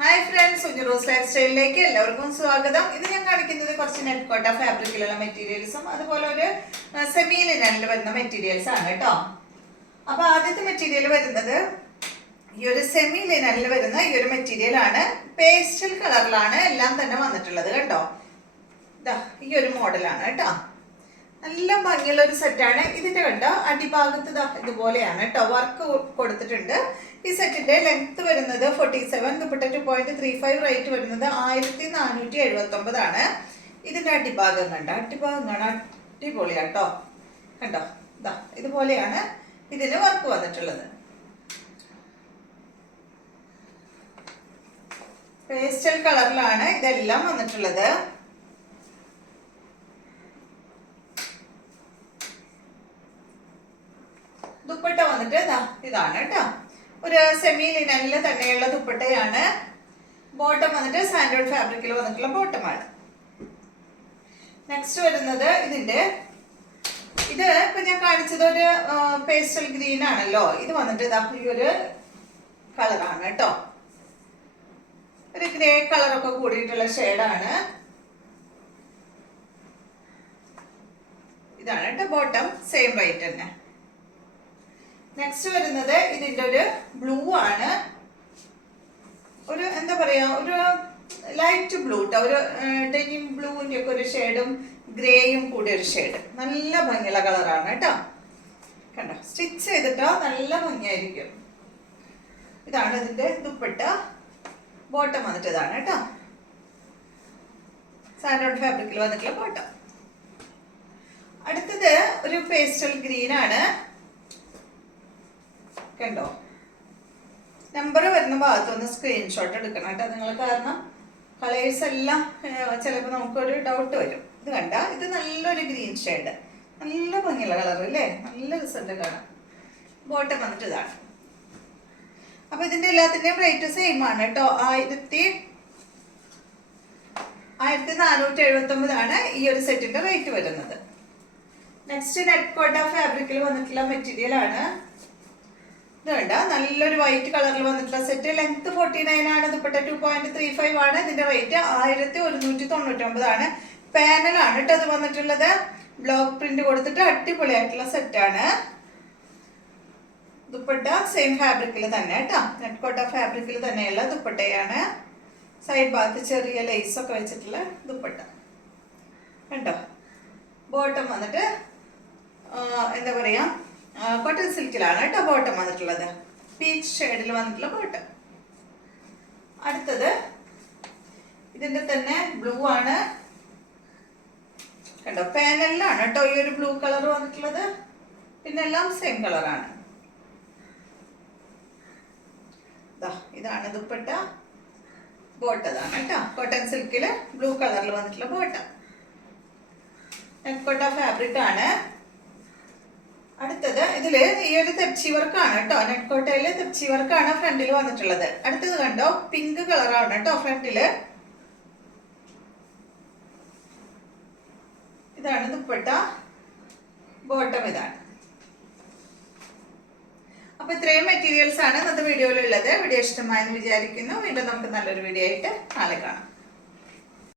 Hi friends, കുഞ്ഞുറോസ് life സ്റ്റൈലിലേക്ക് എല്ലാവർക്കും സ്വാഗതം. ഇത് ഞാൻ കാണിക്കുന്നത് കുറച്ച് നെറ്റ് കോട്ട ഫാബ്രിക്കിലുള്ള മെറ്റീരിയൽസും അതുപോലെ ഒരു സെമി ലിനനിൽ വരുന്ന മെറ്റീരിയൽസ് ആണ് കേട്ടോ. അപ്പൊ ആദ്യത്തെ മെറ്റീരിയൽ വരുന്നത് ഈ ഒരു സെമി ലിനനിൽ വരുന്ന ഈ ഒരു മെറ്റീരിയൽ ആണ്. പേസ്റ്റൽ കളറിലാണ് എല്ലാം തന്നെ വന്നിട്ടുള്ളത് കേട്ടോ. ഇതാ ഈ ഒരു മോഡലാണ് കേട്ടോ. നല്ല ഭംഗിയുള്ള ഒരു സെറ്റാണ്. ഇതിന്റെ കണ്ടോ അടിഭാഗത്ത് ഇതുപോലെയാണ് കേട്ടോ വർക്ക് കൊടുത്തിട്ടുണ്ട്. ഈ സെറ്റിന്റെ ലെങ്ത് വരുന്നത് 47, ദുപ്പട്ട 2.35, റേറ്റ് വരുന്നത് 1479 ആണ്. ഇതിന്റെ അടിഭാഗം കണ്ടോ, അടിഭാഗം കാണാൻ അടിപൊളിയാട്ടോ. കണ്ടോ ഇതാ ഇതുപോലെയാണ് ഇതിന് വർക്ക് വന്നിട്ടുള്ളത്. പേസ്റ്റൽ കളറിലാണ് ഇതെല്ലാം വന്നിട്ടുള്ളത്. ദുപ്പട്ട വന്നിട്ട് ഇതാണ് കേട്ടോ. ഒരു സെമി ലിനനിൽ തന്നെയുള്ള ദുപ്പട്ടയാണ്. ബോട്ടം വന്നിട്ട് സാൻഡോൺ ഫാബ്രിക്കിൽ വന്നിട്ടുള്ള ബോട്ടമാണ്. നെക്സ്റ്റ് വരുന്നത് ഇത് ഇപ്പൊ ഞാൻ കാണിച്ചത് ഒരു പേസ്റ്റൽ ഗ്രീൻ ആണല്ലോ. ഇത് വന്നിട്ട് ഈ ഒരു കളറാണ് കേട്ടോ. ഒരു ഗ്രേ കളറൊക്കെ കൂടിയിട്ടുള്ള ഷെയ്ഡാണ്. ഇതാണ് കേട്ടോ ബോട്ടം. സെയിം റേറ്റ് തന്നെ. നെക്സ്റ്റ് വരുന്നത് ഇതിന്റെ ഒരു ബ്ലൂ ആണ്. ഒരു എന്താ പറയാ, ഒരു ലൈറ്റ് ബ്ലൂ കേട്ടോ. ഒരു ഡെനിം ബ്ലൂവിന്റെ ഒക്കെ ഒരു ഷെയ്ഡും ഗ്രേയും കൂടി ഒരു ഷെയ്ഡ്. നല്ല ഭംഗിയുള്ള കളറാണ് കേട്ടോ. കണ്ടോ, സ്റ്റിച്ച് ചെയ്തിട്ടോ നല്ല ഭംഗിയായിരിക്കും. ഇതാണ് ഇതിന്റെ ദുപ്പട്ട. ബോട്ടം വന്നിട്ട് ഇതാണ് കേട്ടോ. സാൻഡോൺ ഫാബ്രിക്കിൽ വന്നിട്ടുള്ള ബോട്ടം. അടുത്തത് ഒരു പേസ്റ്റൽ ഗ്രീൻ ആണ്. കണ്ടോ, നമ്പർ വരുന്ന ഭാഗത്തൊന്ന് സ്ക്രീൻഷോട്ട് എടുക്കണം കേട്ടോ നിങ്ങൾ. കാരണം കളേഴ്സ് എല്ലാം ചിലപ്പോൾ നമുക്കൊരു ഡൗട്ട് വരും. ഇത് കണ്ട, ഇത് നല്ലൊരു ഗ്രീൻ ഷെയ്ഡ്, നല്ല ഭംഗിയുള്ള കളർ അല്ലേ, നല്ല റിസൾട്ട് കാണാം. ബോട്ടം വന്നിട്ട് ഇതാണ്. അപ്പൊ ഇതിന്റെ എല്ലാത്തിന്റെയും റേറ്റ് സെയിം ആണ് കേട്ടോ. 1479 ആണ് ഈ ഒരു സെറ്റിന്റെ റേറ്റ് വരുന്നത്. നെക്സ്റ്റ് നെറ്റ് കോട്ട ഫാബ്രിക്കിൽ വന്നിട്ടുള്ള മെറ്റീരിയൽ ആണ്. ഇത് കണ്ട, നല്ലൊരു വൈറ്റ് കളറിൽ വന്നിട്ടുള്ള സെറ്റ്. ലെങ്ത് 49 ആണ്. ദുപ്പട്ട 2.35 ആണ്. ഇതിന്റെ റേറ്റ് 1199 ആണ്. പാനലാണ് കേട്ടോ ഇത് വന്നിട്ടുള്ളത്. ബ്ലോക്ക് പ്രിന്റ് കൊടുത്തിട്ട് അടിപൊളിയായിട്ടുള്ള സെറ്റാണ്. ദുപ്പട്ട സെയിം ഫാബ്രിക്കിൽ തന്നെ കേട്ടോ. നെറ്റ് കോട്ട ഫാബ്രിക്കിൽ തന്നെയുള്ള ദുപ്പട്ടയാണ്. സൈഡ് ഭാഗത്ത് ചെറിയ ലേസ് ഒക്കെ വെച്ചിട്ടുള്ള ദുപ്പട്ട കണ്ടോ. ബോട്ടം വന്നിട്ട് എന്താ പറയാ, കോട്ടൺ സിൽക്കിലാണ് കേട്ടോ ബോട്ടം വന്നിട്ടുള്ളത്. പീച്ച് ഷെയ്ഡിൽ വന്നിട്ടുള്ള ബോട്ടം. അടുത്തത് ഇതിന്റെ തന്നെ ബ്ലൂ ആണ്. കണ്ടോ, പാനലിലാണ് കേട്ടോ ഈ ഒരു ബ്ലൂ കളർ വന്നിട്ടുള്ളത്. പിന്നെ എല്ലാം സെയിം കളറാണ്. ഇതാണ് ദുപ്പട്ട. ബോട്ടതാണ് കേട്ടോ. കോട്ടൺ സിൽക്കില് ബ്ലൂ കളറിൽ വന്നിട്ടുള്ള ബോട്ടം. നെറ്റ് കോട്ട ഫാബ്രിക് ആണ്. അടുത്തത് ഇതില് ഈ ഒരു തെപ്ചി വർക്കാണ് കേട്ടോ. നെറ്റ് കോട്ടയില് തെപ്ചി വർക്കാണ് ഫ്രണ്ടിൽ വന്നിട്ടുള്ളത്. അടുത്തത് കണ്ടോ, പിങ്ക് കളറാണ് കേട്ടോ ഫ്രണ്ടില്. ഇതാണ് ദുപ്പട്ട. ബോട്ടം ഇതാണ്. അപ്പൊ ഇത്രയും മെറ്റീരിയൽസ് ആണ് ഇന്നത്തെ വീഡിയോയിലുള്ളത്. വീഡിയോ ഇഷ്ടമായെന്ന് വിചാരിക്കുന്നു. വീണ്ടും നമുക്ക് നല്ലൊരു വീഡിയോ ആയിട്ട് നാളെ കാണാം.